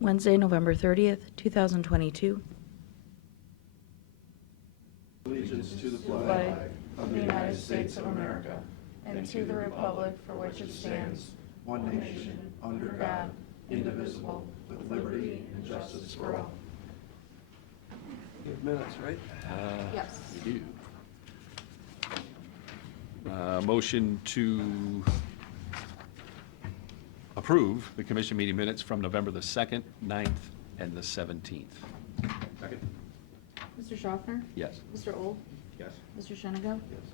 Wednesday, November 30th, 2022. Allegiance to the flag of the United States of America and to the republic for which it stands, one nation, under God, indivisible, with liberty and justice for all. You have minutes, right? Yes. We do. Motion to approve the commission meeting minutes from November the 2nd, 9th, and the 17th. Second? Mr. Schaffner? Yes. Mr. Old? Yes. Mr. Shenigo? Yes.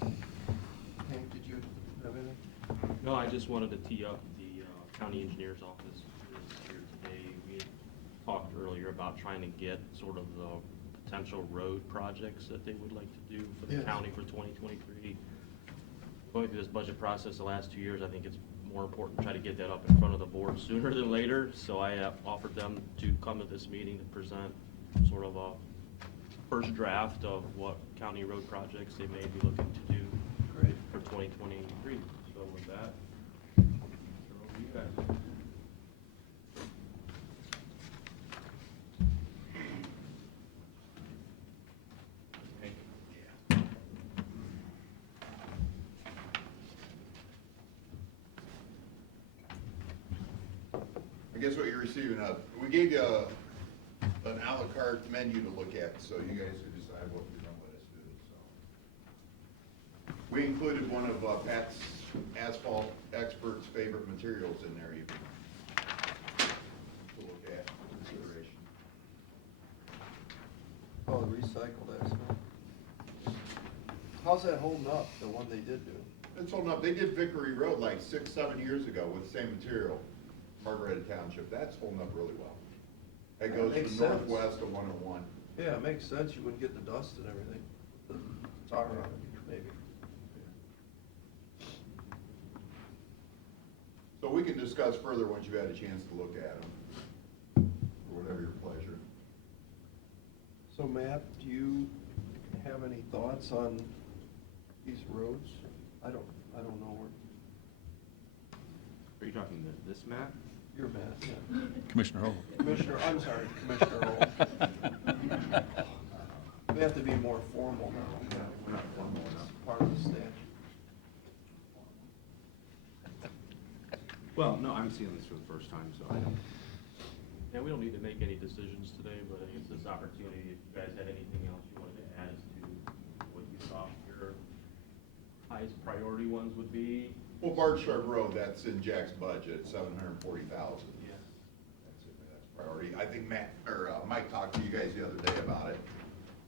Hank, did you have anything? No, I just wanted to tee up the county engineer's office is here today. We had talked earlier about trying to get sort of the potential road projects that they would like to do for the Yes. county for 2023. Going through this budget process the last 2 years, I think it's more important to try to get that up in front of the board sooner than later. So I offered them to come to this meeting to present sort of a first draft of what county road projects they may be looking to do Great. for 2023. So with that, turn over to you guys. I guess what you're receiving, we gave you an a la carte menu to look at, so you guys can decide what you're gonna let us do, so. We included one of Pat's asphalt experts' favorite materials in there even to look at, consideration. Oh, the recycled asphalt. How's that holding up, the one they did do? It's holding up, they did Vickery Road like 6, 7 years ago with the same material, Margaretta Township, that's holding up really well. That goes Makes from sense. northwest to 101. Yeah, it makes sense, you wouldn't get the dust and everything. Tar on it, maybe. So we can discuss further once you've had a chance to look at them, or whatever your pleasure. So Matt, do you have any thoughts on these roads? I don't know where, Are you talking this map? your Matt, yeah. Commissioner Hall. Commissioner, I'm sorry, Commissioner Old. We have to be more formal now. We're not formal It's enough. part of the statute. Well, no, I'm seeing this for the first time, so I don't. Yeah, we don't need to make any decisions today, but I think it's this opportunity, if you guys had anything else you wanted to add as to what you thought your highest priority ones would be. Well, Bard Sharp Road, that's in Jack's budget, 740,000. Yes. That's priority. I think Mike talked to you guys the other day about it.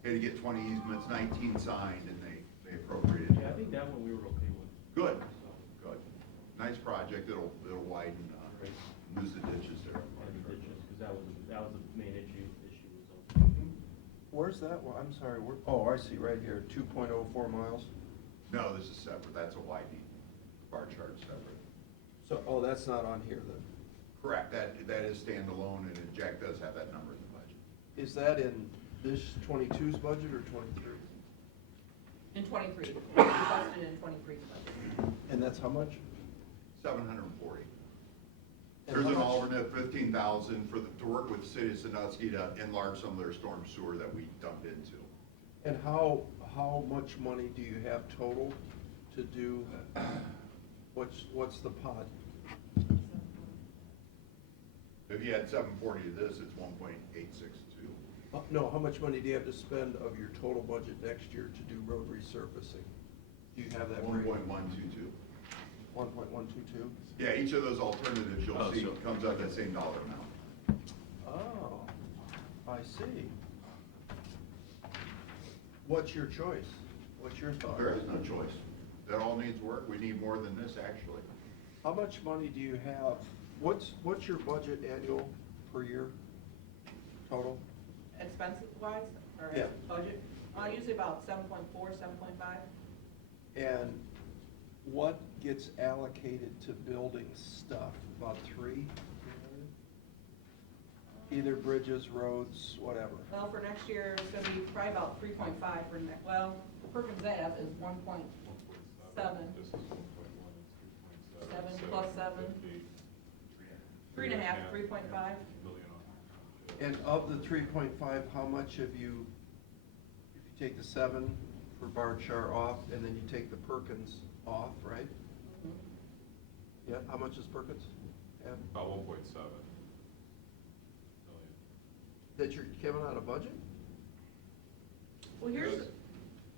Had to get 20 easements, 19 signed, and they appropriated. Yeah, I think that one we were okay with. Good, So, good. Nice project, it'll widen, lose the ditches there. and the ditches, because that was the main issue was Where's that one? I'm sorry, oh, I see right here, 2.04 miles. No, this is separate, that's a widening. Bar chart separate. So, oh, that's not on here then. Correct, that is standalone, and Jack does have that number in the budget. Is that in this 22's budget or 23? In 23. Requested in 23's budget. And that's how much? 740. And There's how an much- alternate 15,000 to work with the city of Sandusky to enlarge some of their storm sewer that we dumped into. And how much money do you have total to do, what's the pot? If you had 740 to this, it's 1.862. No, how much money do you have to spend of your total budget next year to do road resurfacing? Do you have that? 1.122. 1.122? Yeah, each of those alternatives you'll Oh, see so- comes out that same dollar amount. Oh, I see. What's your choice? What's your thought? There is no choice. That all needs work. We need more than this, actually. How much money do you have? What's your budget annual per year total? Expensive wise, or Yeah. budget? Usually about 7.4, 7.5. And what gets allocated to building stuff? About 3? Either bridges, roads, whatever. Well, for next year, it's gonna be probably about 3.5 for next, well, Perkins Ave is 1.7. This is 1.1, it's 3.7. 7, 3.5, 3.5. And of the 3.5, how much have you, if you take the 7 for Bardshar off, and then you take the Perkins off, right? Yeah, how much is Perkins? Yeah. About 1.7 million. That you're giving out a budget? Well, here's,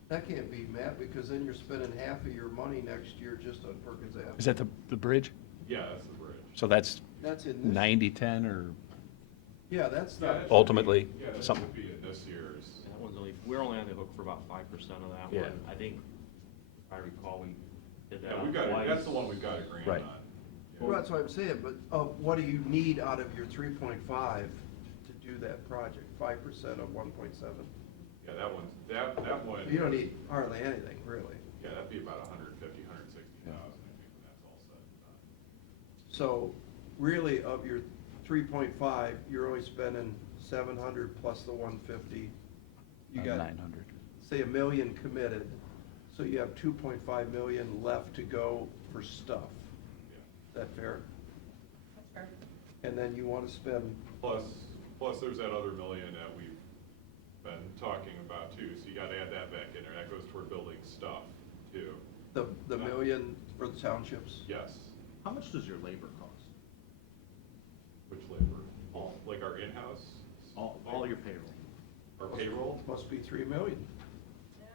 That can't be, Matt, because then you're spending half of your money next year just on Perkins Ave. Is that the bridge? Yeah, that's the bridge. So that's That's in this. 90-10 or Yeah, that's Yeah, not, that should ultimately be- Yeah, that something? should be in this year's. That one's only, we're only on the hook for about 5% of that Yeah. one. I think, if I recall, we did that Yeah, we've got, twice. that's the one we've got a grant on. Right. Yeah. well, that's what I'm saying, but what do you need out of your 3.5 to do that project? 5% of 1.7? Yeah, that one, that one. You don't need hardly anything, really. Yeah, that'd be about 150, 160,000, I think, when that's all said and done. So really, of your 3.5, you're only spending 700 plus the 150. You got, 900. say, $1 million committed, so you have 2.5 million left to go for stuff. Yeah. Is that fair? that's fair. And then you want to spend, Plus there's that other million that we've been talking about too, so you gotta add that back in there, that goes toward building stuff too. the million for the townships? Yes, How much does your labor cost? which labor, all, like our in-house? All your payroll? Our payroll? Must be 3 million. Yeah.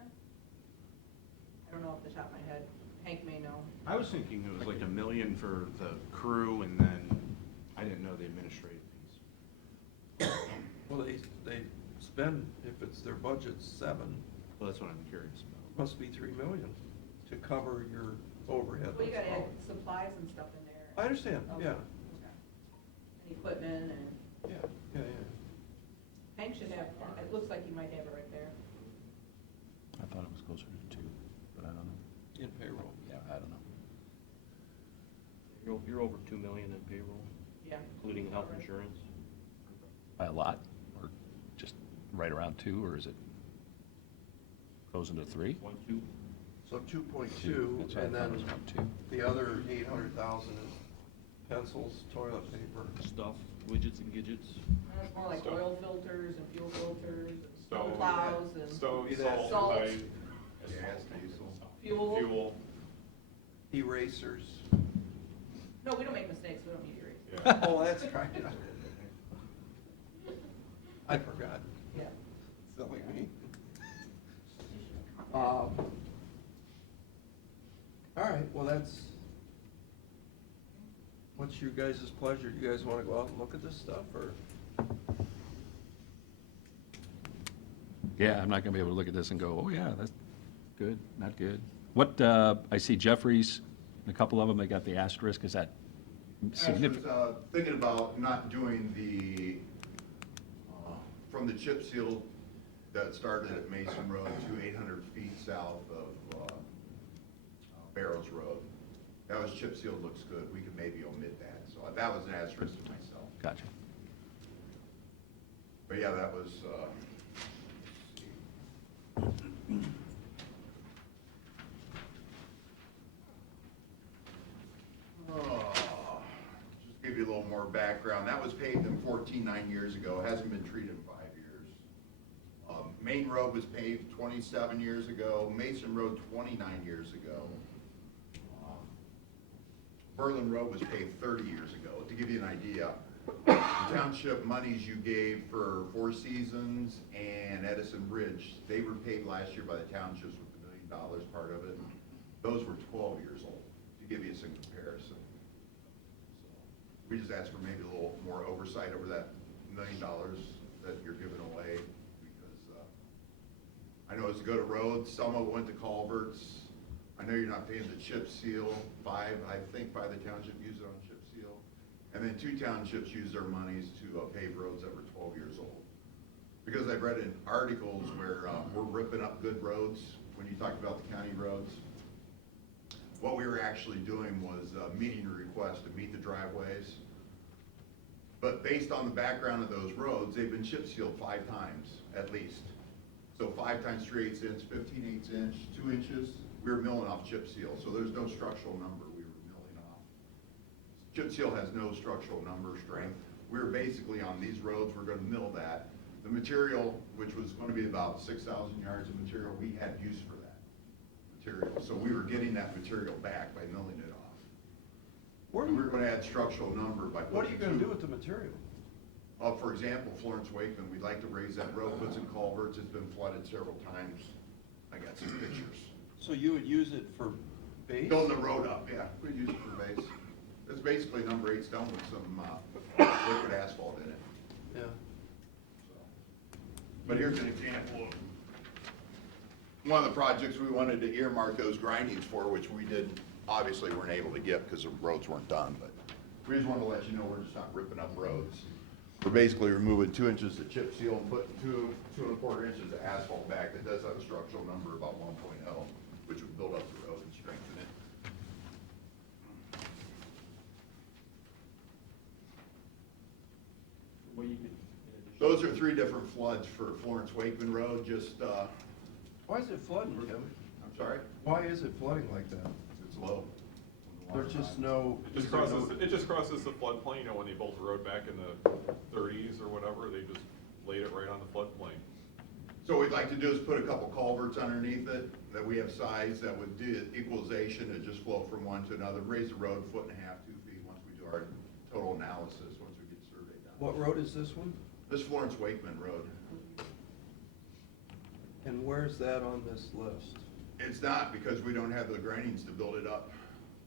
I don't know off the top of my head. Hank may know. I was thinking it was like $1 million for the crew, and then I didn't know the administrative piece. Well, they spend, if it's their budget, 7, Well, that's what I'm curious about. must be 3 million to cover your overhead. Well, you let's gotta add call it. supplies and stuff in there. I understand, Okay, yeah, okay. And equipment and, yeah. Hank should have, it looks like he might have it right there. I thought it was closer to 2, but I don't know. In payroll. Yeah, I don't know. You're over 2 million in payroll, Yeah. including health insurance. By a lot, or just right around 2, or is it goes into 3? 1, 2. So 2.2, That's what I and thought it then was around 2. the other 800,000 is pencils, toilet paper. Stuff, widgets and gadgets. And it's more like Stuff. oil filters and fuel filters and Stove, plows and Stove, Be that- salt, Salt. pipe. Gas, diesel. fuel. Fuel, Erasers. No, we don't make mistakes, we don't need erase. yeah. Oh, that's right. I forgot. Yeah. Silly me. All right, well, what's your guys' pleasure? Do you guys want to go out and look at this stuff, or? Yeah, I'm not gonna be able to look at this and go, oh yeah, that's good, not good. What, I see Jeffries, a couple of them, they got the asterisk, is that I was significant? thinking about not doing the, from the chip seal that started at Mason Road to 800 feet south of Barrows Road. That was chip sealed, looks good, we could maybe omit that, so that was an asterisk to myself. Gotcha. But yeah, that was, just give you a little more background. That was paved in 9 years ago, hasn't been treated in 5 years. Main Road was paved 27 years ago, Mason Road 29 years ago. Berlin Road was paved 30 years ago. To give you an idea, the township monies you gave for Four Seasons and Edison Bridge, they were paid last year by the townships with the $1 million part of it. Those were 12 years old, to give you some comparison. So we just asked for maybe a little more oversight over that $1 million that you're giving away, because I know as to go to roads, some of it went to culverts. I know you're not paying the chip seal. I think five of the township use it on chip seal. And then 2 townships use their monies to pave roads that were 12 years old. Because I've read in articles where we're ripping up good roads, when you talk about the county roads. What we were actually doing was meeting a request to meet the driveways. But based on the background of those roads, they've been chip sealed 5 times, at least. So 5 times 3/8 inch, 15/8 inch, 2 inches, we were milling off chip seal. So there's no structural number we were milling off. chip seal has no structural number strength. We're basically on these roads, we're gonna mill that. The material, which was gonna be about 6,000 yards of material, we had use for that material. So we were getting that material back by milling it off. Where And we were gonna add structural number by putting. What are you gonna do with the material? For example, Florence Wakeman, we'd like to raise that road, put some culverts, it's been flooded several times. I got some pictures. So you would use it for base? Building the road up, yeah, we'd use it for base. It's basically number 8 stone with some liquid asphalt in it. Yeah. But here's an example of one of the projects we wanted to earmark those grindings for, which we didn't, obviously weren't able to get because the roads weren't done, but we just wanted to let you know we're just not ripping up roads. We're basically removing 2 inches of chip seal and putting 2.25 inches of asphalt back that does have a structural number about 1.0, which would build up the road and strengthen it. Well, you could, Those are 3 different floods for Florence Wakeman Road, just, Why is it flooding, Kevin? I'm sorry, Why is it flooding like that? it's low. There's just no. It just crosses the floodplain, when they built the road back in the 30s or whatever, they just laid it right on the floodplain. So what we'd like to do is put a couple culverts underneath it, that we have size that would do equalization and just flow from one to another, raise the road 1.5 to 2 feet once we do our total analysis, once we get surveyed done. What road is this one? This Florence Wakeman Road. And where's that on this list? It's not, because we don't have the grindings to build it up.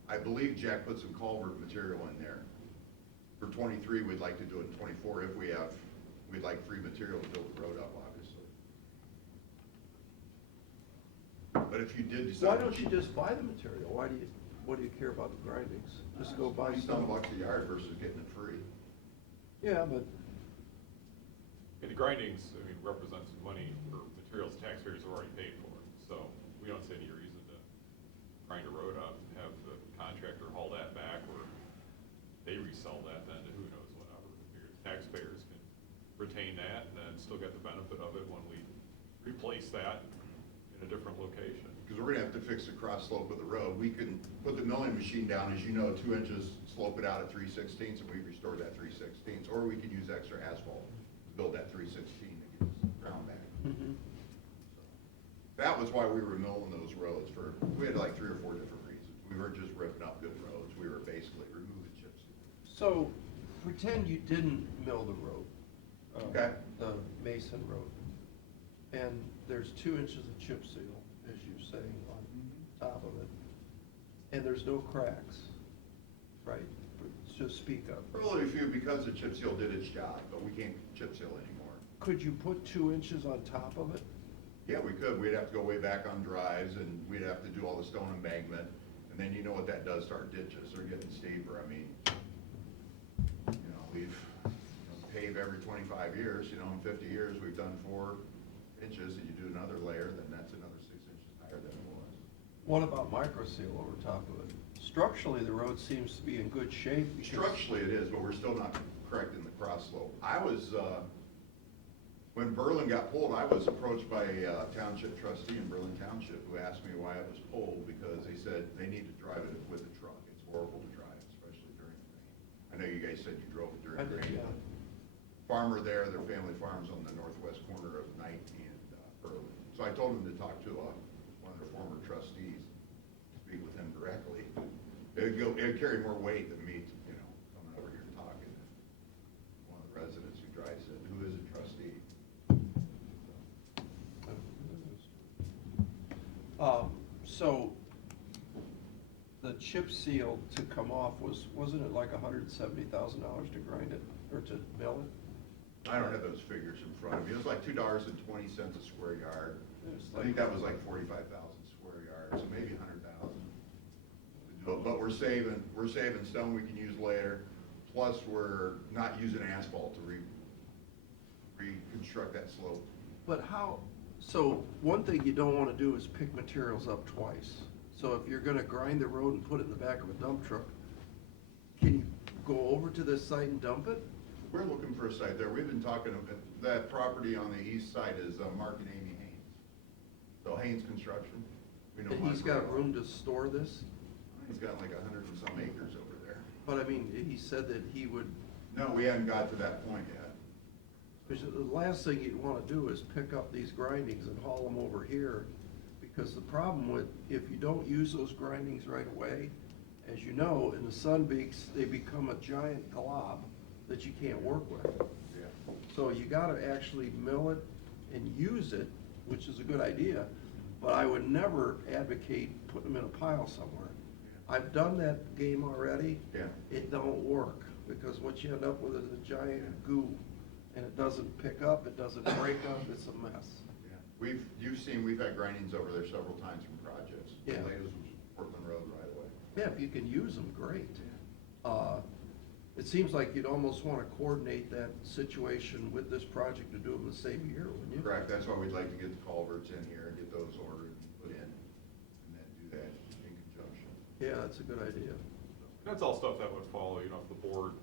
I believe Jack put some culvert material in there. For 23, we'd like to do it in 24 if we have, we'd like free material to build the road up, obviously. But if you did decide. Why don't you just buy the material? What do you care about the grindings? Just go buy $20 some. bucks a yard versus getting it free. Yeah, but And the grindings, I mean, represents money for materials taxpayers have already paid for, so we don't see any reason to grind a road up and have the contractor haul that back, or they resell that then to who knows whatever. Figure taxpayers can retain that and then still get the benefit of it when we replace that in a different location. Because we're gonna have to fix the cross slope of the road. We can put the milling machine down, as you know, 2 inches, slope it out at 3/16, and we restore that 3/16, or we can use extra asphalt to build that 3/16 to get the ground back. That was why we were milling those roads for, we had like 3 or 4 different reasons. We weren't just ripping up good roads, we were basically removing chip seal. so pretend you didn't mill the road. Okay. The Mason Road. And there's 2 inches of chip seal, as you're saying, on top of it. And there's no cracks, right? Just speak up. Probably a few because the chip seal did its job, but we can't chip seal anymore. Could you put 2 inches on top of it? Yeah, we could. We'd have to go way back on drives, and we'd have to do all the stone embankment. And then you know what that does to our ditches. They're getting steeper. I mean, we've paved every 25 years. In 50 years, we've done 4 inches, and you do another layer, then that's another 6 inches higher than it was. What about micro seal over top of it? Structurally, the road seems to be in good shape. because- Structurally, it is, but we're still not correcting the cross slope. I was, when Berlin got pulled, I was approached by a township trustee in Berlin Township who asked me why it was pulled, because they said they need to drive it with a truck. It's horrible to drive, especially during the rain. I know you guys said you drove it during I the did, rain. yeah. Farmer there, their family farms on the northwest corner of Knight and Berlin. So I told him to talk to one of their former trustees, speak with him directly. It'd carry more weight than me, coming over here and talking. One of the residents who drives it, who is a trustee. So the chip seal to come off wasn't it like $170,000 to grind it or to mill it? I don't have those figures in front of me. It was like $2.20 a square yard. It's I think that was like 45,000 square yards, so maybe 100,000. But we're saving stone we can use later. Plus, we're not using asphalt to reconstruct that slope. But so one thing you don't want to do is pick materials up twice. So if you're gonna grind the road and put it in the back of a dump truck, can you go over to this site and dump it? We're looking for a site there. We've been talking about, that property on the east side is Mark and Amy Haynes. So Haynes Construction. We know And Mark he's got very well. room to store this? He's got like 100 and some acres over there. But I mean, he said that he would, No, we haven't got to that point yet. because the last thing you'd want to do is pick up these grindings and haul them over here. Because the problem with, if you don't use those grindings right away, as you know, in the sun beaks, they become a giant glob that you can't work with. Yeah. So you gotta actually mill it and use it, which is a good idea, but I would never advocate putting them in a pile somewhere. I've done that game already. Yeah. It don't work, because what you end up with is a giant goo, and it doesn't pick up, it doesn't break up, it's a mess. Yeah. You've seen, we've had grindings over there several times from projects. The Yeah. latest was Portland Road right away. Yeah, if you can use them, great. It seems like you'd almost wanna coordinate that situation with this project to do them the same year, wouldn't you? Correct, that's why we'd like to get the culverts in here and get those ordered and put in, and then do that in conjunction. Yeah, that's a good idea. That's all stuff that would follow, you know, if the board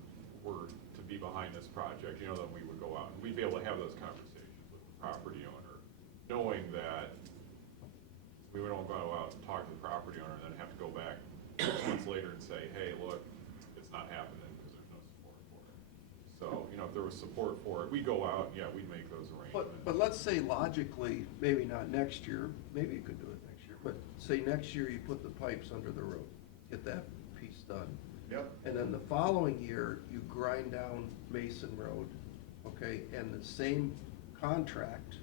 were to be behind this project, you know, then we would go out and we'd be able to have those conversations with the property owner, knowing that we would all go out and talk to the property owner and then have to go back 6 months later and say, hey, look, it's not happening because there's no support for it. So, you know, if there was support for it, we'd go out, yeah, we'd make those arrangements. But let's say logically, maybe not next year, maybe you could do it next year, but say next year you put the pipes under the road, get that piece done. Yep. And then the following year, you grind down Mason Road, okay, and the same contract,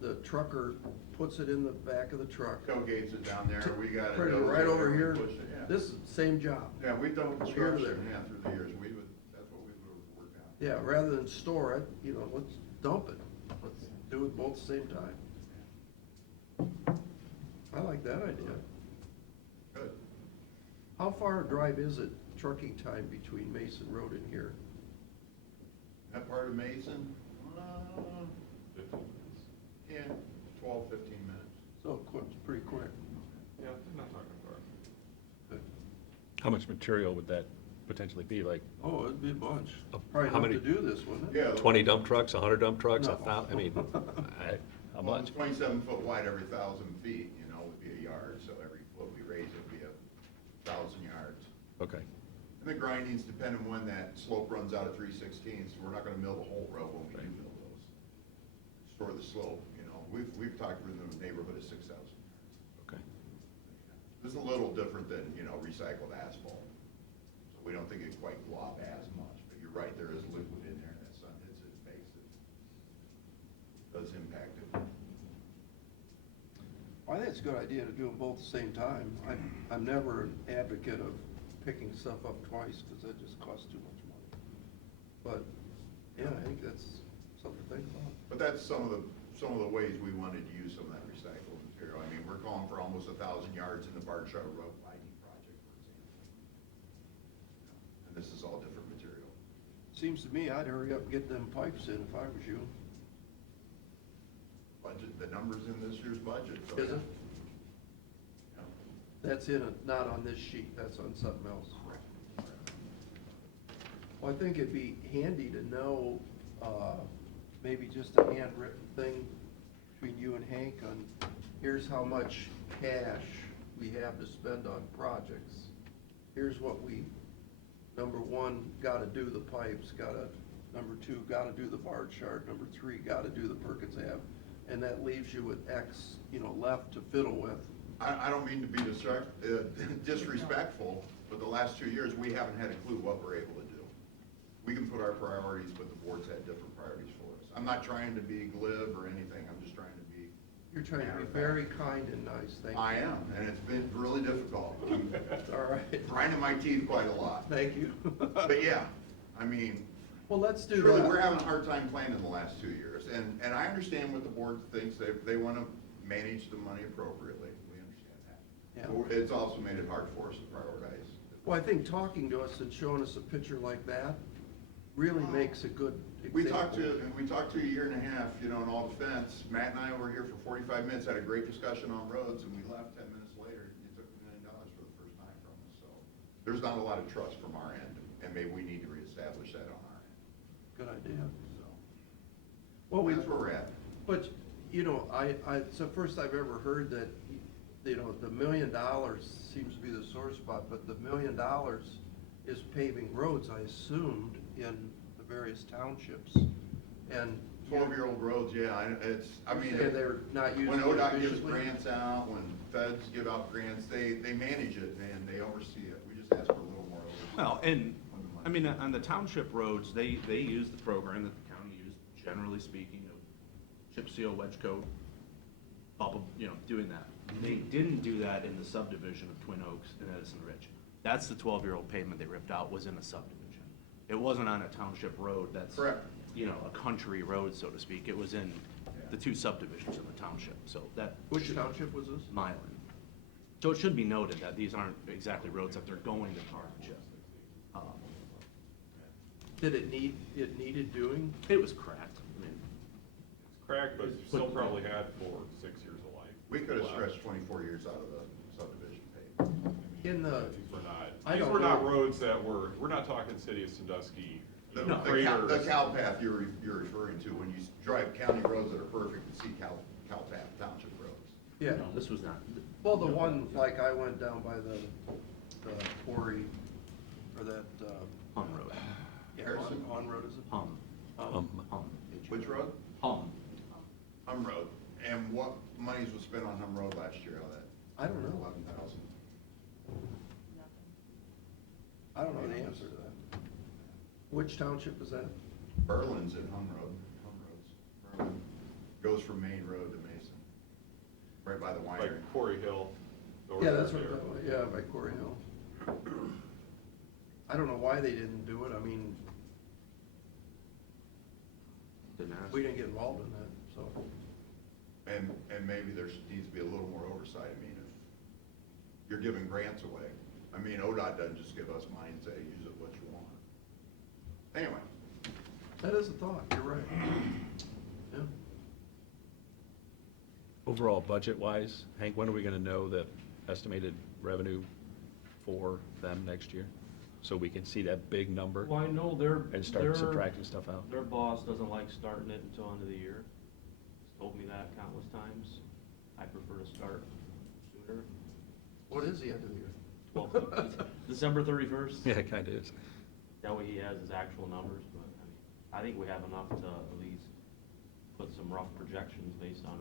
the trucker puts it in the back of the truck. Tailgates it down there, we got it. Put it right over we here. push it, yeah. This is the same job. Yeah, we've done Here to construction, there. yeah, through the years, we would, that's what we would work out. Yeah, rather than store it, you know, let's dump it. Let's do it both at the same time. I like that idea. Good. How far a drive is it, trucking time between Mason Road and here? That part of Mason, 15 minutes. yeah, 12, 15 minutes. So quick, pretty quick. Yeah, I'm not talking far. Good. How much material would that potentially be, like Oh, it'd be a bunch. How Probably enough many- to do this, wouldn't it? Yeah. 20 dump trucks, 100 dump trucks, No. I mean, how Well, much? it's 27 foot wide every 1,000 feet, you know, would be a yard, so every foot we raise it would be 1,000 yards. Okay, And the grindings depend on when that slope runs out at 3/16, so we're not gonna mill the whole road when we do mill those. Store the slope, you know, we've talked in the neighborhood of 6,000. okay. This is a little different than, you know, recycled asphalt. So we don't think it quite glob as much, but you're right, there is liquid in there, and that sun hits it, makes it, does impact it. I think it's a good idea to do them both at the same time. I'm never an advocate of picking stuff up twice, because that just costs too much money. But, yeah, I think that's something to think about. But that's some of the ways we wanted to use some of that recycled material. I mean, we're calling for almost 1,000 yards in the Bardshaw Road widening project, for example. And this is all different material. Seems to me I'd hurry up and get them pipes in if I was you. Budget, the numbers in this year's budget. So Is it? yeah. That's in it, not on this sheet, that's on something else. Well, I think it'd be handy to know, maybe just a handwritten thing between you and Hank on, here's how much cash we have to spend on projects. Here's what we, number one, gotta do the pipes, number two, gotta do the bar chart, number three, gotta do the Perkins Ave. And that leaves you with X, you know, left to fiddle with. I don't mean to be disrespectful, but the last 2 years, we haven't had a clue what we're able to do. We can put our priorities, but the board's had different priorities for us. I'm not trying to be glib or anything, I'm just trying to be. You're trying to be very kind and nice, thank you. I am, and it's been really difficult. I'm All right, grinding my teeth quite a lot. thank you. But yeah, I mean, Well, let's do truly, that. we're having a hard time planning the last 2 years. And I understand what the board thinks, they want to manage the money appropriately, we understand that. Yeah. But it's also made it hard for us to prioritize. Well, I think talking to us and showing us a picture like that really makes a good example. We talked to a year and a half, you know, in all defense. Matt and I were here for 45 minutes, had a great discussion on roads, and we left 10 minutes later. You took $1 million for the first time from us, so there's not a lot of trust from our end, and maybe we need to reestablish that on our end. Good idea. So Well, that's where we're at. but, you know, it's the first I've ever heard that, you know, the $1 million seems to be the source spot, but the $1 million is paving roads, I assumed, in the various townships. And 12-year-old roads, yeah, I mean. say they're not used When ODOT gives efficiently? grants out, when feds give out grants, they manage it and they oversee it. We just ask for a little more oversight. Well, and, I mean, on the township roads, they use the program that the county used, generally speaking, of chip seal, wedge coat, bubble, doing that. They didn't do that in the subdivision of Twin Oaks and Edison Ridge. That's the 12-year-old pavement they ripped out, was in a subdivision. It wasn't on a township road that's, Correct. A country road, so to speak. It was in the two subdivisions of the township, so that. Which township was this? Mylan. So it should be noted that these aren't exactly roads that they're going to township. Did it needed doing? It was cracked. I mean, It's cracked, but you still probably had for 6 years of life. We could have stretched 24 years out of the subdivision pavement. In the, I These don't were not know. roads that we're not talking city of Sandusky. The Graders. the cow path you're referring to, when you drive county roads that are perfect, you see cow path township roads. yeah, no, this was not. well, the one, like I went down by the quarry, or that, Hum Road. yeah, Harrison? on road, is it? Hum. Um, Which road? Hum. Hum Road. And what monies was spent on Hum Road last year, how that? I don't know. 11,000. I don't know the answer to that. Which township is that? Berlin's in Hum Road, Hum Roads. Berlin. Goes from Main Road to Mason, right by the winery. Like Quarry Hill. over Yeah, that's what, there. yeah, by Quarry Hill. I don't know why they didn't do it, I mean, Didn't ask. we didn't get involved in that, so. And maybe there needs to be a little more oversight. I mean, if you're giving grants away, I mean, ODOT doesn't just give us money and say, use it what you want. Anyway, That is a thought, you're right. Yeah. Overall, budget-wise, Hank, when are we gonna know the estimated revenue for them next year? So we can see that big number Well, I know and start subtracting stuff out? their boss doesn't like starting it until end of the year. He's told me that countless times. I prefer to start sooner. What is the end of the year? Well, December 31st. Yeah, it kinda is. That way he has his actual numbers, but I mean, I think we have enough to at least put some rough projections based on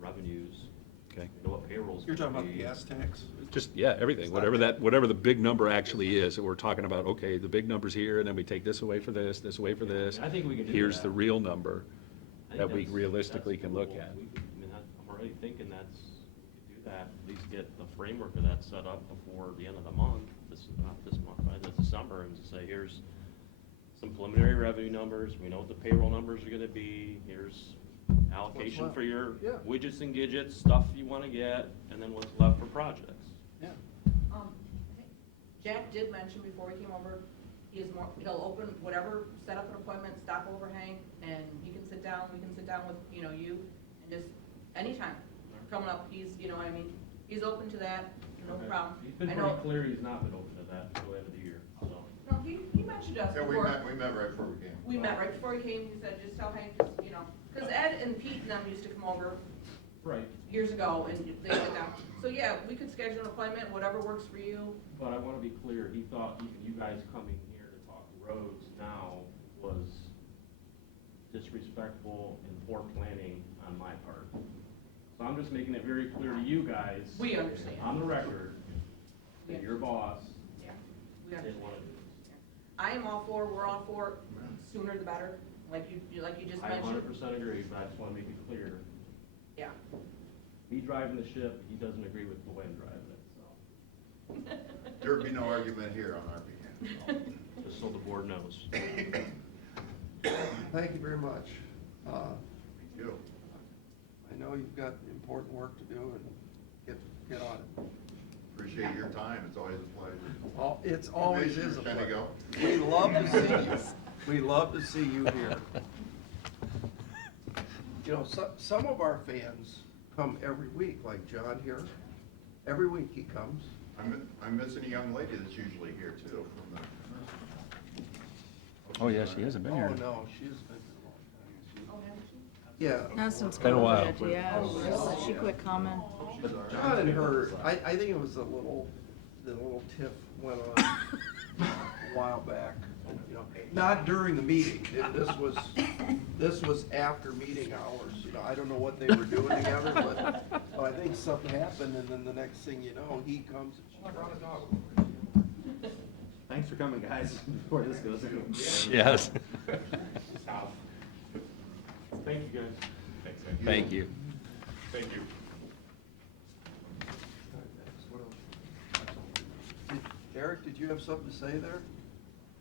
revenues. Okay. You know what payrolls. You're talking gonna about the be. gas tax? Just, yeah, everything, whatever the big number actually is, that we're talking about, okay, the big number's here, and then we take this away for this away for this. I think we can do Here's that. the real number I think that we that's- realistically that's can look doable. at. I'm already thinking we could do that, at least get the framework of that set up before the end of the month, not this month, by the December, and to say, here's some preliminary revenue numbers, we know what the payroll numbers are gonna be, here's allocation left? for your Yeah. widgets and gadgets, stuff you wanna get, and then what's left for projects. Yeah. I think Jack did mention before we came over, he'll open whatever, set up an appointment, stop over Hank, and he can sit down, we can sit down with, you, and just, anytime, coming up, he's open to that, no Okay. problem. He's been I pretty know- clear he's not been open to that until the end of the year, so. No, he mentioned us yeah, before. we met right before we came. We met right before he came, he said, just tell Hank, because Ed and Pete and them used to come over Right. years ago, and they sit down. So, yeah, we could schedule an appointment, whatever works for you. But I wanna be clear, he thought even you guys coming here to talk roads now was disrespectful and poor planning on my part. So I'm just making it very clear to you guys. We understand. On the record, that your boss Yeah, we didn't understand. wanna do this. I am all for, we're all for, sooner the better, like you just I mentioned. 100% agree, but I just wanna make it clear, Yeah. me driving the ship, he doesn't agree with the way I'm driving it, so. There'd be no argument here on our behalf. Just so the board knows. Thank you very much. Thank you. I know you've got important work to do, and get on it. Appreciate your time, it's always a pleasure. It's always is a Commissioner pleasure. We love to see you. We love to see you here. Some of our fans come every week, like John here. Every week he comes. I'm missing a young lady that's usually here too from the. Oh, yeah, she hasn't been Oh, here. no, she's been here a long time. Oh, haven't you? Yeah, Not since Been a while. COVID, yeah. She quit coming. John and her, I think it was the little tiff went on a while back, you know, not during the meeting. This was after meeting hours. You know, I don't know what they were doing together, but I think something happened, and then the next thing you know, he comes and she brought a dog. Thanks for coming, guys, before this goes in. Yes. Thank you, guys. Thanks, Thank you. Thank you. Eric, did you have something to say there?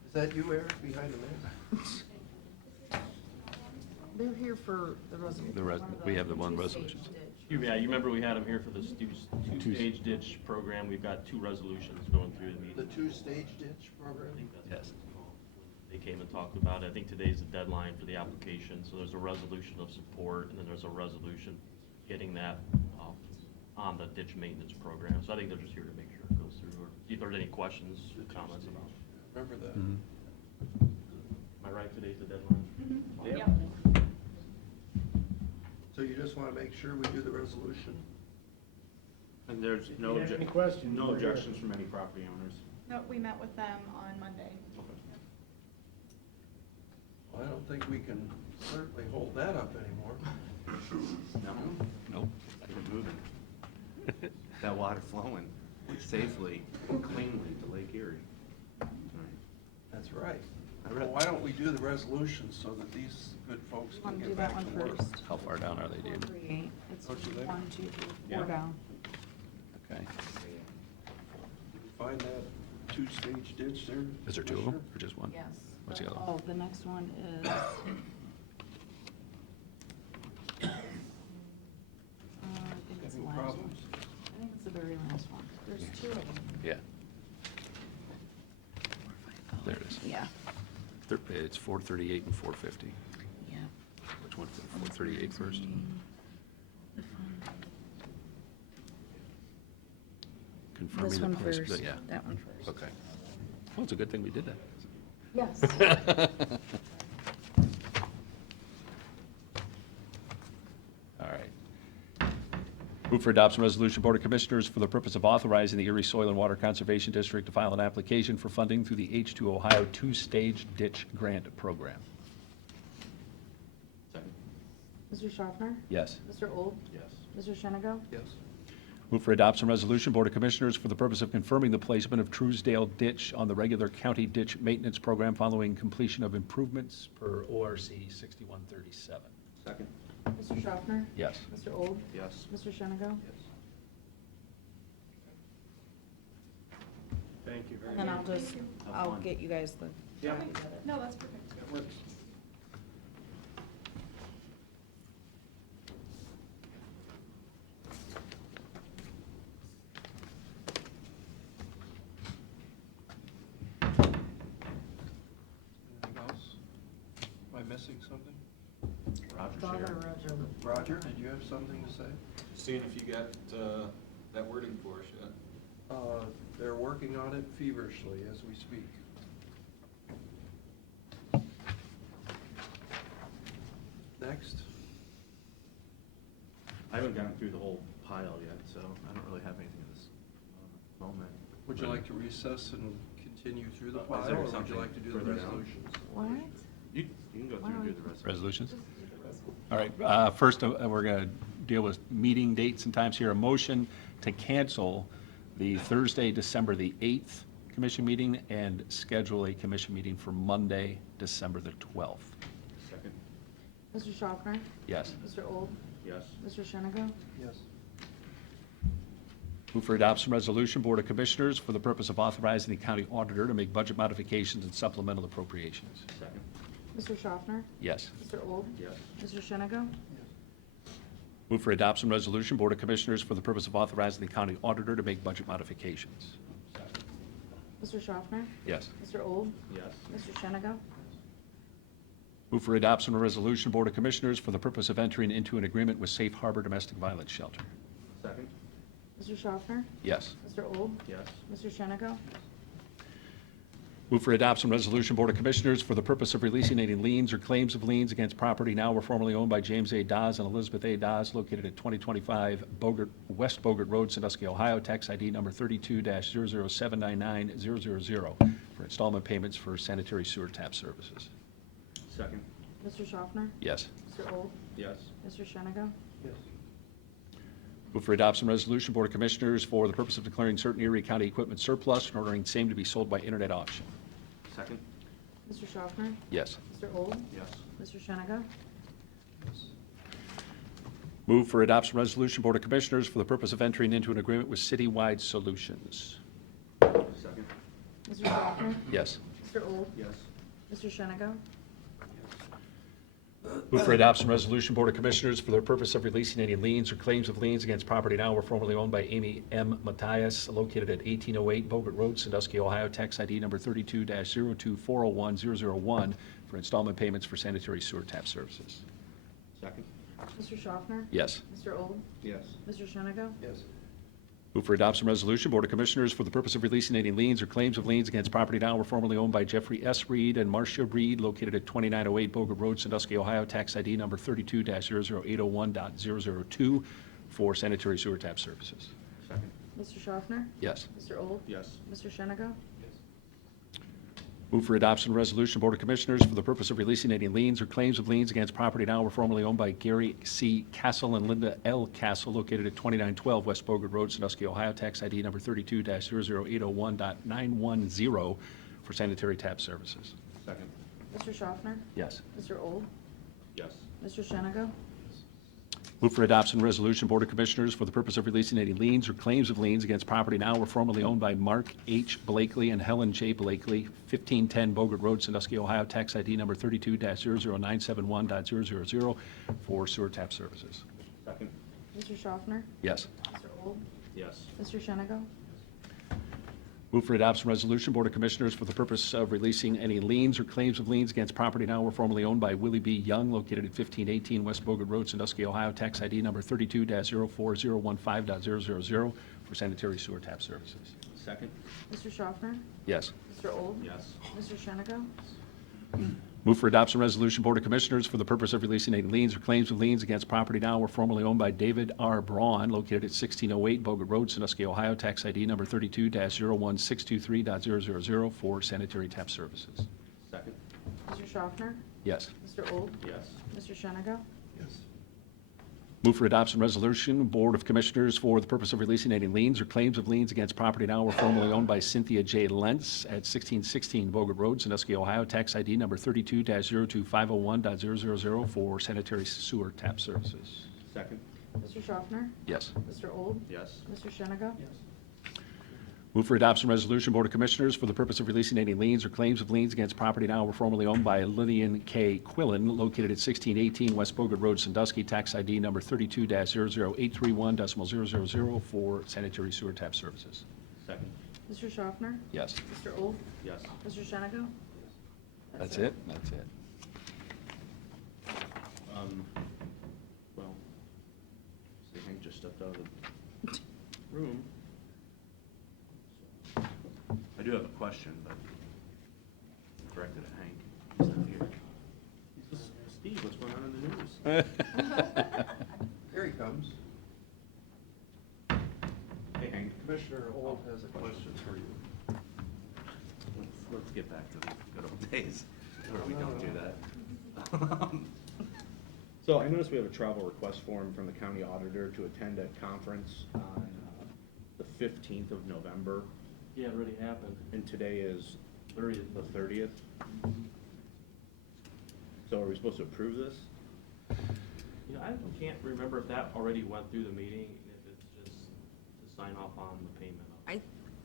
Is that you, Eric, behind the mask? They're here for the resolution. We have the one resolutions. Yeah, you remember we had them here for the two-stage ditch program. We've got 2 resolutions going through the meeting. The two-stage ditch I program? think that's Yes. They came and talked about it. I think today's the deadline for the application, so there's a resolution of support, and then there's a resolution getting that on the ditch maintenance program. So I think they're just here to make sure it goes through, or see if there's any questions or comments about it. Remember that? Mhm. Am I right, today's the deadline? Yep. So you just want to make sure we do the resolution? And there's no If you have any questions, no we're here. objections from any property owners. No, we met with them on Monday. Well, I don't think we can certainly hold that up anymore. No? Nope. Get it moving. That water flowing safely, cleanly to Lake Erie. That's right. I read- Well, why don't we do the resolution so that these good folks can Want to get do that back one to work? first? How far down are they, David? 438. It's Don't you think? 1, 2, 3, 4 Yeah. down. Okay. Did you find that two-stage ditch there? Is there 2 of them, Commissioner? or just one? Yes. What's the other Oh, one? the next one is. I think it's the Having last one. problems? I think it's the very last one. There's 2 of them. Yeah. There it is. Yeah. It's 438 and 450. Yeah. Which one, 438 first? The fund. Confirming This the one price- first, Yeah. that one first. Okay. Well, it's a good thing we did that. Yes. All right. Move for adoption resolution, Board of Commissioners, for the purpose of authorizing the Erie Soil and Water Conservation District to file an application for funding through the H2 Ohio two-stage ditch grant program. Second. Mr. Schaffner? Yes. Mr. Old? Yes. Mr. Shennego? Yes. Move for adoption resolution, Board of Commissioners, for the purpose of confirming the placement of Truesdale Ditch on the regular county ditch maintenance program following completion of improvements per ORC 6137. Second. Mr. Schaffner? Yes. Mr. Old? Yes. Mr. Shennego? Thank you very And much. I'll just, Have I'll fun. get you guys the. Yeah. No, that's perfect. That works. Anything else? Am I missing something? Roger shared. Roger, did you have something to say? Seeing if you got that wording for us yet. They're working on it feverishly as we speak. Next. I haven't gotten through the whole pile yet, so I don't really have anything at this moment. Would you like to recess and continue through the Is pile, there or would you something like to do the further down? resolutions? What? You can go through and do the rest. Resolutions? All right, first, we're going to deal with meeting dates and times here. A motion to cancel the Thursday, December the 8th commission meeting and schedule a commission meeting for Monday, December the 12th. Second. Mr. Schaffner? Yes. Mr. Old? Yes. Mr. Shennego? Yes. Move for adoption resolution, Board of Commissioners, for the purpose of authorizing the county auditor to make budget modifications and supplemental appropriations. Second. Mr. Schaffner? Yes. Mr. Old? Yes. Mr. Shennego? Move for adoption resolution, Board of Commissioners, for the purpose of authorizing the county auditor to make budget modifications. Second. Mr. Schaffner? Yes. Mr. Old? Yes. Mr. Shennego? Move for adoption of resolution, Board of Commissioners, for the purpose of entering into an agreement with Safe Harbor Domestic Violence Shelter. Second. Mr. Schaffner? Yes. Mr. Old? Yes. Mr. Shennego? Move for adoption resolution, Board of Commissioners, for the purpose of releasing any liens or claims of liens against property now or formerly owned by James A. Dawes and Elizabeth A. Dawes located at 2025 West Bogart Road, Sandusky, Ohio, tax ID number 32-00799-000 for installment payments for sanitary sewer tap services. Second. Mr. Schaffner? Yes. Mr. Old? Yes. Mr. Shennigo? Yes. Move for adoption resolution, Board of Commissioners, for the purpose of declaring certain Erie County equipment surplus and ordering same to be sold by internet auction. Second. Mr. Schaffner? Yes. Mr. Old? Yes. Mr. Shennigo? Move for adoption resolution, Board of Commissioners, for the purpose of entering into an agreement with Citywide Solutions. Second. Mr. Schaffner? Yes. Mr. Old? Yes. Mr. Shennigo? Move for adoption resolution, Board of Commissioners, for the purpose of releasing any liens or claims of liens against property now or formerly owned by Amy M. Matthias, located at 1808 Bogart Road, Sandusky, Ohio, tax ID number 32-02401-001 for installment payments for sanitary sewer tap services. Second. Mr. Schaffner? Yes. Mr. Old? Yes. Mr. Shennigo? Yes. Move for adoption resolution, Board of Commissioners, for the purpose of releasing any liens or claims of liens against property now or formerly owned by Jeffrey S. Reed and Marcia Reed, located at 2908 Bogart Road, Sandusky, Ohio, tax ID number 32-00801.002 for sanitary sewer tap services. Second. Mr. Schaffner? Yes. Mr. Old? Yes. Mr. Shennigo? Move for adoption resolution, Board of Commissioners, for the purpose of releasing any liens or claims of liens against property now or formerly owned by Gary C. Castle and Linda L. Castle, located at 2912 West Bogart Road, Sandusky, Ohio, tax ID number 32-00801.910 for sanitary tap services. Second. Mr. Schaffner? Yes. Mr. Old? Yes. Mr. Shennigo? Move for adoption resolution, Board of Commissioners, for the purpose of releasing any liens or claims of liens against property now or formerly owned by Mark H. Blakely and Helen J. Blakely, 1510 Bogart Road, Sandusky, Ohio, tax ID number 32-00971.000 for sewer tap services. Second. Mr. Schaffner? Yes. Mr. Old? Yes. Mr. Shennigo? Move for adoption resolution, Board of Commissioners, for the purpose of releasing any liens or claims of liens against property now or formerly owned by Willie B. Young, located at 1518 West Bogart Road, Sandusky, Ohio, tax ID number 32-04015.000 for sanitary sewer tap services. Second. Mr. Schaffner? Yes. Mr. Old? Yes. Mr. Shennigo? Move for adoption resolution, Board of Commissioners, for the purpose of releasing any liens or claims of liens against property now or formerly owned by David R. Braun, located at 1608 Bogart Road, Sandusky, Ohio, tax ID number 32-01623.000 for sanitary tap services. Second. Mr. Schaffner? Yes. Mr. Old? Yes. Mr. Shennigo? Yes. Move for adoption resolution, Board of Commissioners, for the purpose of releasing any liens or claims of liens against property now or formerly owned by Cynthia J. Lentz at 1616 Bogart Road, Sandusky, Ohio, tax ID number 32-02501.000 for sanitary sewer tap services. Second. Mr. Schaffner? Yes. Mr. Old? Yes. Mr. Shennigo? Yes. Move for adoption resolution, Board of Commissioners, for the purpose of releasing any liens or claims of liens against property now or formerly owned by Lillian K. Quillen, located at 1618 West Bogart Road, Sandusky, tax ID number 32-00831.000 for sanitary sewer tap services. Second. Mr. Schaffner? Yes. Mr. Old? Yes. Mr. Shennigo? That's it? That's it. Well, see, Hank just stepped out of the room. I do have a question, but directed at Hank. He's not here. He's just, Steve, what's going on in the news? Here he comes. Hey, Hank. Commissioner Old has a question for you. Let's get back to the good old days where we don't do that. So I noticed we have a travel request form from the county auditor to attend a conference on the 15th of November, Yeah, it already happened. and today is 30th. the 30th. So are we supposed to approve this? You know, I can't remember if that already went through the meeting, and if it's just to sign off on the payment.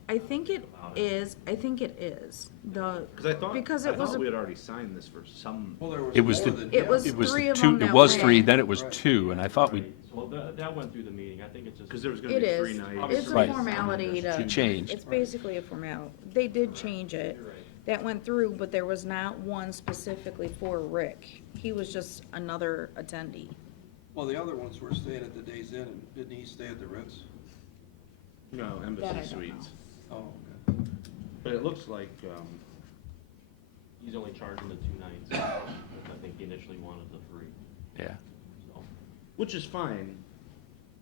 I think it is, I think it is, because it was, we had already signed this for some. Well, there was It was more the- than It was him. It was three of two, them it that was went. three, then it was Right. two, and I thought we, Right, so that went through the meeting, I think it's just. Because there was gonna it be is, 3 nights. it's a Right. formality It to, changed. it's basically a formality. They did change it. You're right. That went through, but there was not one specifically for Rick. He was just another attendee. Well, the other ones were staying at the Days Inn, and didn't he stay at the Ritz? No, That I Embassy don't Suites. Oh, okay. But it looks like, He's only charging the 2 nights. I think he initially wanted the 3, Yeah. so. Which is fine,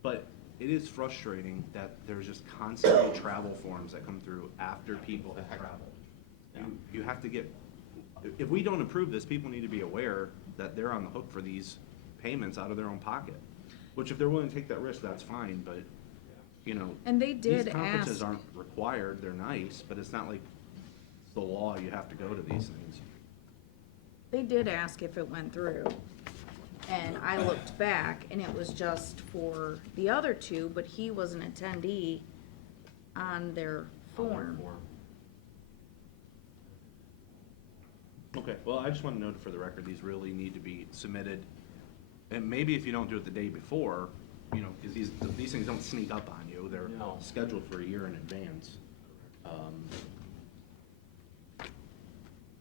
but it is frustrating that there's just constantly travel forms that come through after people have traveled. You have to get, if we don't approve this, people need to be aware that they're on the hook for these payments out of their own pocket. Which if they're willing to take that risk, that's fine, but, you know. And they did These conferences ask- aren't required, they're nice, but it's not like it's the law, you have to go to these things. They did ask if it went through. And I looked back and it was just for the other two, but he was an attendee on their form. Okay, well, I just want to note for the record, these really need to be submitted, and maybe if you don't do it the day before, you know, because these things don't sneak up on you, they're No. scheduled for a year in advance.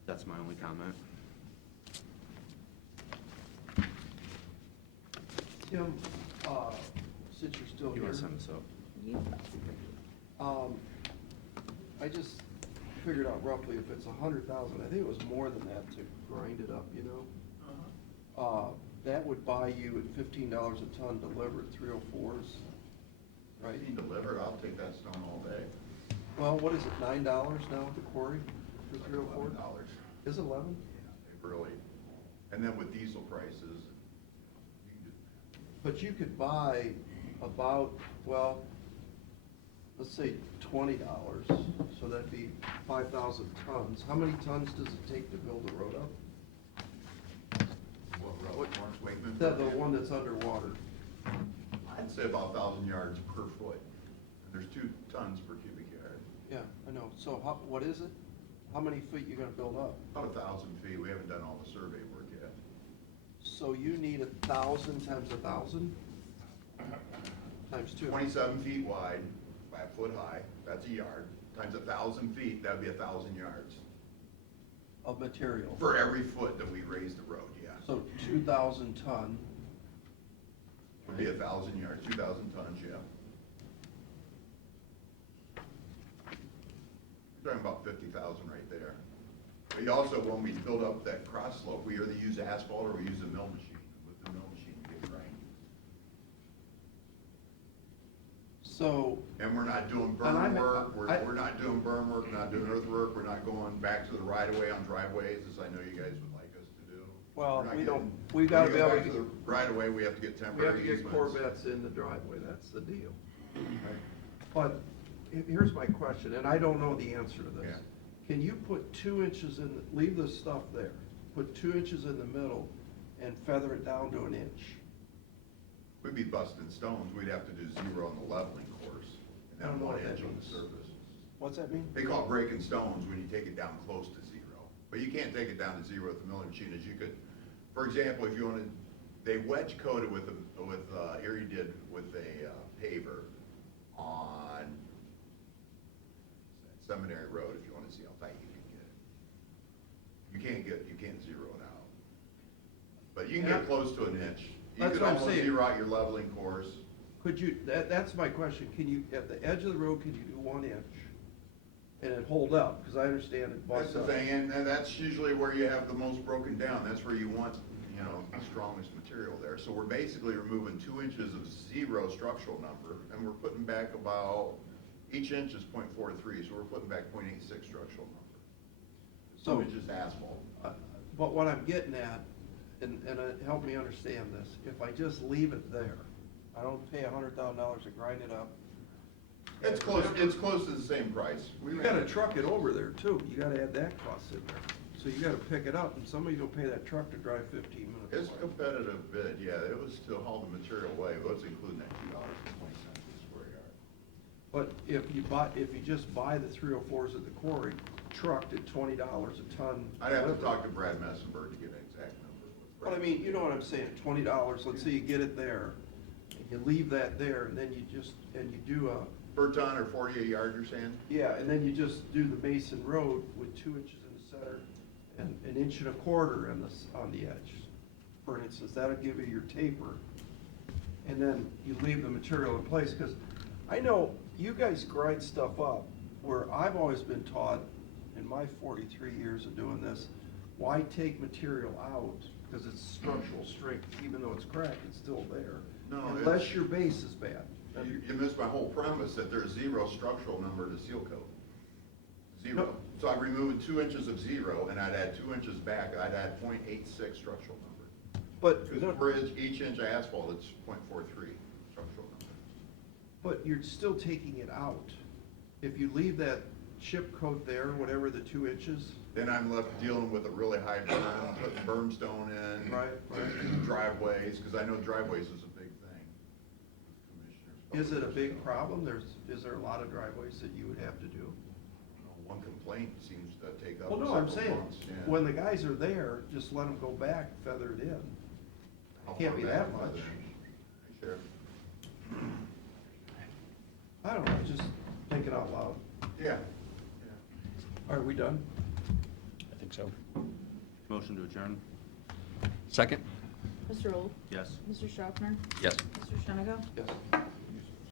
That's my only comment. Tim, since you're still You here, want to send this up? I just figured out roughly if it's 100,000, I think it was more than that to grind it up, you know? That would buy you at $15 a ton delivered 304s, right? If you deliver, I'll take that stone all day. Well, what is it, $9 now at the quarry for 304? $11. Is it 11? Yeah, really. And then with diesel prices, you can do But you could buy about, well, let's say $20, so that'd be 5,000 tons. How many tons does it take to build a road up? what road, Lawrence Wakeman? The one that's underwater. I'd say about 1,000 yards per foot. And there's 2 tons per cubic yard. Yeah, I know. So what is it? How many feet you gonna build up? About 1,000 feet. We haven't done all the survey work yet. So you need 1,000 times 1,000? Times 2. 27 feet wide, by a foot high, that's a yard, times 1,000 feet, that'd be 1,000 yards. Of material. For every foot that we raise the road, yeah. So 2,000 ton. Would be 1,000 yards, 2,000 tons, yeah. You're talking about 50,000 right there. But you also, when we build up that cross slope, we either use asphalt or we use a mill machine. With the mill machine, we get grind. So, And we're not doing And berm I'm- work, we're I- not doing berm work, we're not doing earthwork, we're not going back to the right of way on driveways, as I know you guys would like us to do. well, We're not we don't, getting- we gotta when be we go able back to, to the right of way, we have to get we have temporary to get easements. Corvettes in the driveway, that's the deal. But here's my question, and I don't know the answer to this. Yeah. Can you put 2 inches in, leave the stuff there, put 2 inches in the middle and feather it down to 1 inch? We'd be busting stones, we'd have to do 0 on the leveling course, and I don't then know 1 what that inch on the means. surface. What's that mean? They call it breaking stones when you take it down close to 0. But you can't take it down to 0 with the milling machine, as you could, for example, if you wanted, they wedge coated with Erie did with a paver on Seminary Road, if you wanna see how tight you can get it. You can't 0 it out. But you can get close to 1 inch. You That's could what I'm almost saying. 0 out your leveling course. Could you, that's my question, can you, at the edge of the road, can you do 1 inch? And it hold up, because I understand it That's busts the up. thing, and that's usually where you have the most broken down, that's where you want, you know, the strongest material there. So we're basically removing 2 inches of 0 structural number, and we're putting back about, each inch is .43, so we're putting back .86 structural number. So- 2 inches asphalt. But what I'm getting at, and help me understand this, if I just leave it there, I don't pay $100,000 to grind it up. It's close to the same price. You gotta truck it over there too, you gotta add that cost in there. So you gotta pick it up, and somebody's gonna pay that truck to drive 15 minutes. It's away. competitive bid, yeah, it was to haul the material away, but it's including that $2.20 a square yard. But if you just buy the 304s at the quarry, trucked at $20 a ton. I'd have to talk to Brad Messenberg to get an exact number. But I mean, you know what I'm saying, $20, let's say you get it there, and you leave that there, and then you do a, Per ton or 48 yard, you're saying? yeah, and then you just do the Mason Road with 2 inches in the center and 1.25 inches on the edge. For instance, that'll give you your taper. And then you leave the material in place, because I know you guys grind stuff up where I've always been taught in my 43 years of doing this, why take material out? Because it's structural strength, even though it's cracked, it's still there. No, Unless it's- your base is bad. You missed my whole premise, that there's zero structural number to seal coat. Zero. So I removed 2 inches of zero, and I'd add 2 inches back, I'd add .86 structural number. But, Because for each inch of asphalt, it's .43 structural number. but you're still taking it out. If you leave that chip coat there, whatever the 2 inches, Then I'm left dealing with a really high berm, putting bermstone in. Right. Driveways, because I know driveways is a big thing. Commissioners. is it a big problem? Is there a lot of driveways that you would have to do? One complaint seems to take up Well, no, several I'm saying, months, yeah. when the guys are there, just let them go back feathered in. How Can't far be back that is much. Hey, Sheriff. I don't know, just thinking out loud. Yeah. Are we done? I think so. Motion to adjourn? Second? Mr. Old? Yes. Mr. Schaffner? Yes. Mr. Shenigo? Yes.